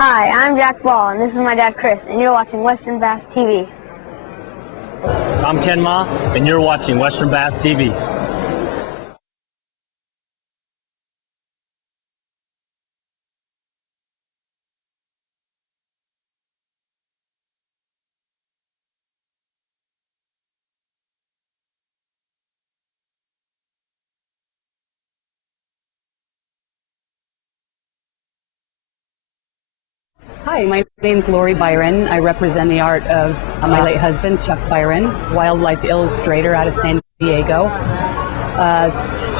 Hi, I'm Jack Ball, and this is my dad Chris, and you're watching Western Bass TV. I'm Ken Ma, and you're watching Western Bass TV. Hi, my name's Lori Byron. I represent the art of my late husband, Chuck Byron, wildlife illustrator out of San Diego.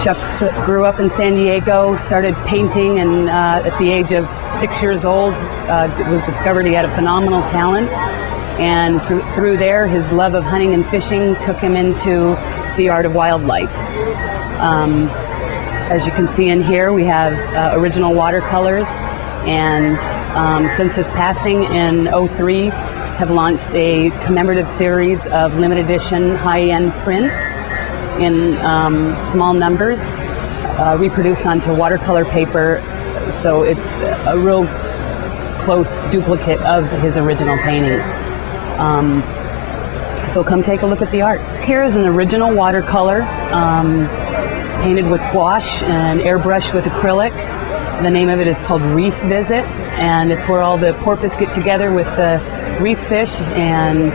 Chuck grew up in San Diego, started painting, and at the age of 6 years old, it was discovered he had a phenomenal talent. And through there, his love of hunting and fishing took him into the art of wildlife. As you can see in here, we have original watercolors. And since his passing in '03, have launched a commemorative series of limited edition high-end prints in small numbers, reproduced onto watercolor paper, so it's a real close duplicate of his original paintings. So come take a look at the art. Here is an original watercolor painted with gouache and airbrush with acrylic. The name of it is called Reef Visit, and it's where all the porpoise get together with the reef fish, and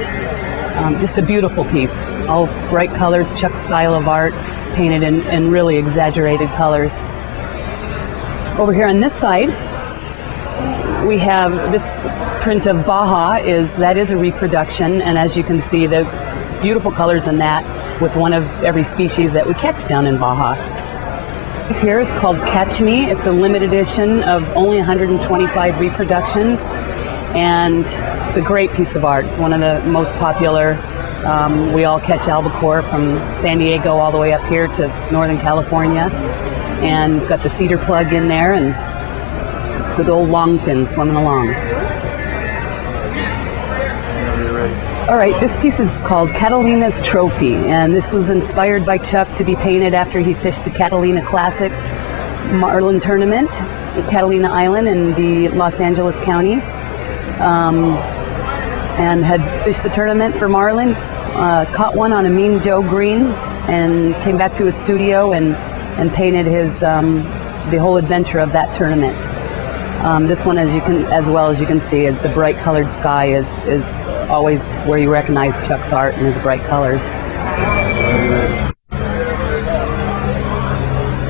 just a beautiful piece. All bright colors, Chuck's style of art, painted in really exaggerated colors. Over here on this side, we have this print of Baja. That is a reproduction, and as you can see, the beautiful colors in that, with one of every species that we catch down in Baja. This here is called Catch Me. It's a limited edition of only 125 reproductions, and it's a great piece of art. It's one of the most popular. We all catch albacore from San Diego all the way up here to Northern California, and got the cedar plug in there and good old longfin swimming along. All right, this piece is called Catalina's Trophy, and this was inspired by Chuck to be painted after he fished the Catalina Classic Marlin Tournament at Catalina Island in the Los Angeles County, and had fished the tournament for marlin, caught one on a Mean Joe green, and came back to his studio and painted his the whole adventure of that tournament. This one, as well as you can see, is the bright colored sky is always where you recognize Chuck's art and his bright colors.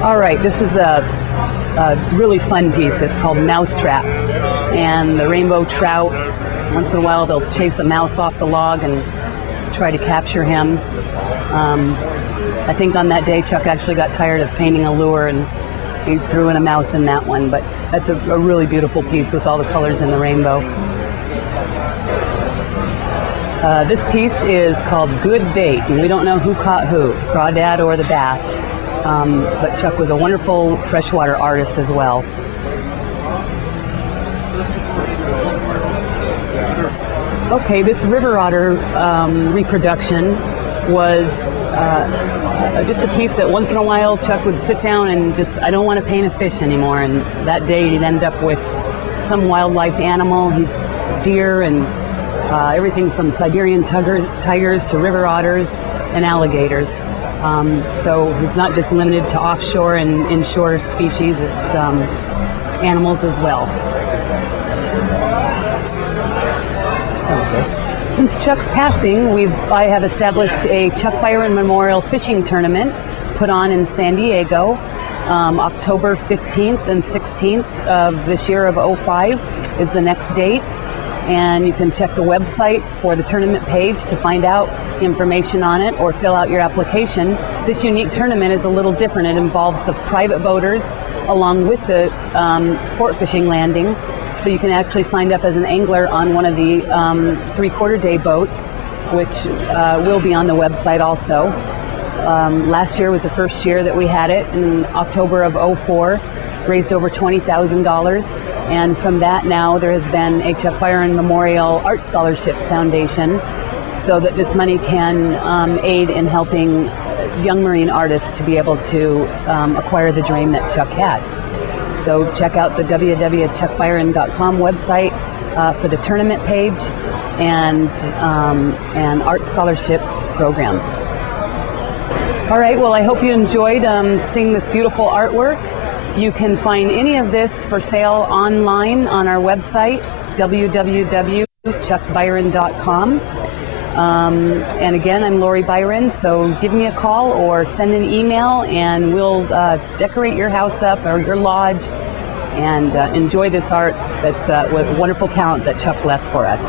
All right, this is a really fun piece. It's called Mousetrap, and the rainbow trout, once in a while they'll chase a mouse off the log and try to capture him. I think on that day Chuck actually got tired of painting a lure and he threw in a mouse in that one, but that's a really beautiful piece with all the colors in the rainbow. This piece is called Good Bait, and we don't know who caught who, crawdad or the bass, but Chuck was a wonderful freshwater artist as well. Okay, this river otter reproduction was just a piece that once in a while Chuck would sit down and just, I don't want to paint a fish anymore, and that day he'd end up with some wildlife animal. He's deer and everything from Siberian tigers to river otters and alligators. So he's not just limited to offshore and inshore species, it's animals as well. Since Chuck's passing, I have established a Chuck Byron Memorial Fishing Tournament put on in San Diego, October 15th and 16th of this year of '05 is the next dates. And you can check the website for the tournament page to find out information on it or fill out your application. This unique tournament is a little different. It involves the private boaters along with the sport fishing landing. So you can actually sign up as an angler on one of the 3/4 day boats, which will be on the website also. Last year was the first year that we had it in October of '04, raised over $20,000. And from that now there has been a Chuck Byron Memorial Art Scholarship Foundation, so that this money can aid in helping young marine artists to be able to acquire the dream that Chuck had. So check out the www.chuckbyron.com website for the tournament page and art scholarship program. All right, well, I hope you enjoyed seeing this beautiful artwork. You can find any of this for sale online on our website, www.chuckbyron.com. And again, I'm Lori Byron, so give me a call or send an email and we'll decorate your house up or your lodge and enjoy this art that's with wonderful talent that Chuck left for us.